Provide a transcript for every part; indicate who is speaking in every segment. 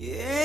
Speaker 1: Yeah.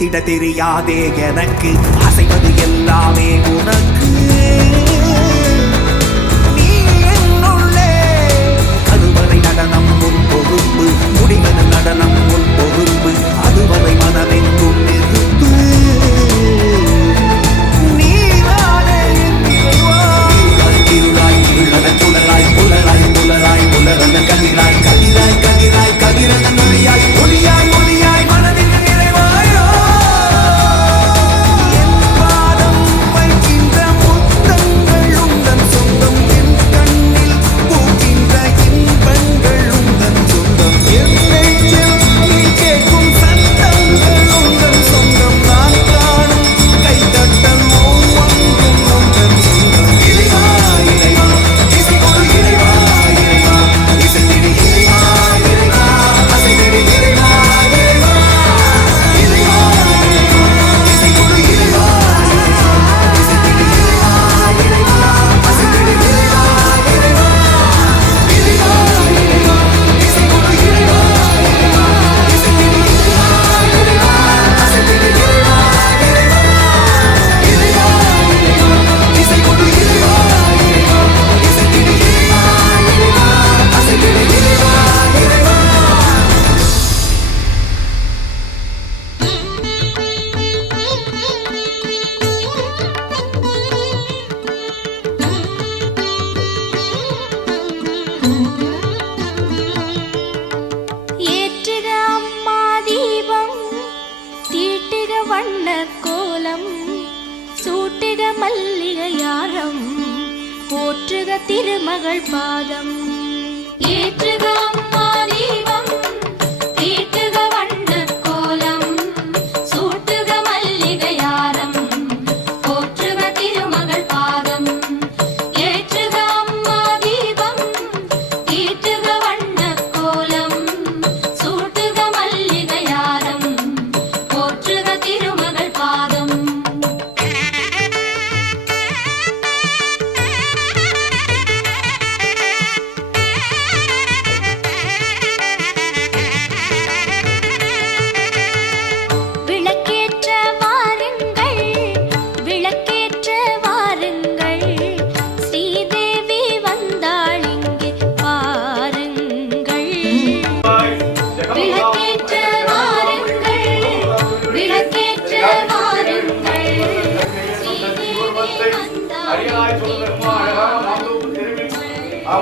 Speaker 1: திட தெரியாதே எனக்கு அசைவது எல்லாமே உனக்கு.
Speaker 2: ஏற்றிட அம்மா தீபம் தீட்டிட வண்ண கோலம் சூட்டிட மல்லிகையாரம் போற்றுக திருமகள் பாதம்.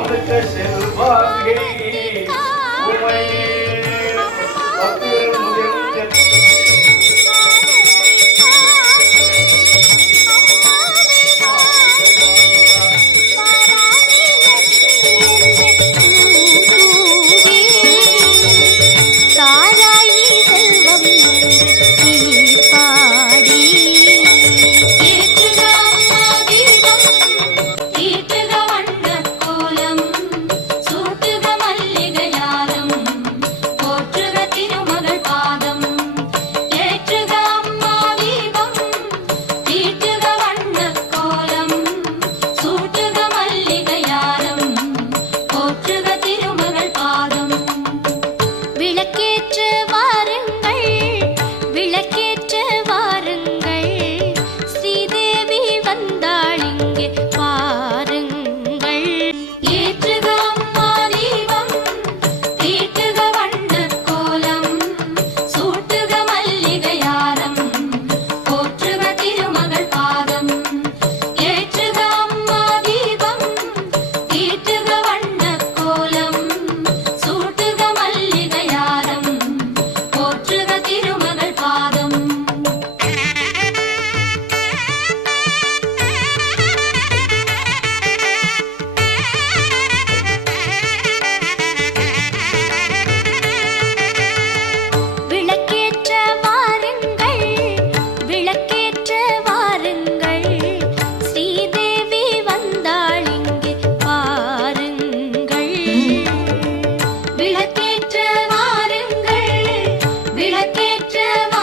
Speaker 2: அவனுக்கு செல்வாகை ஏற்று வாருங்கள். Jim.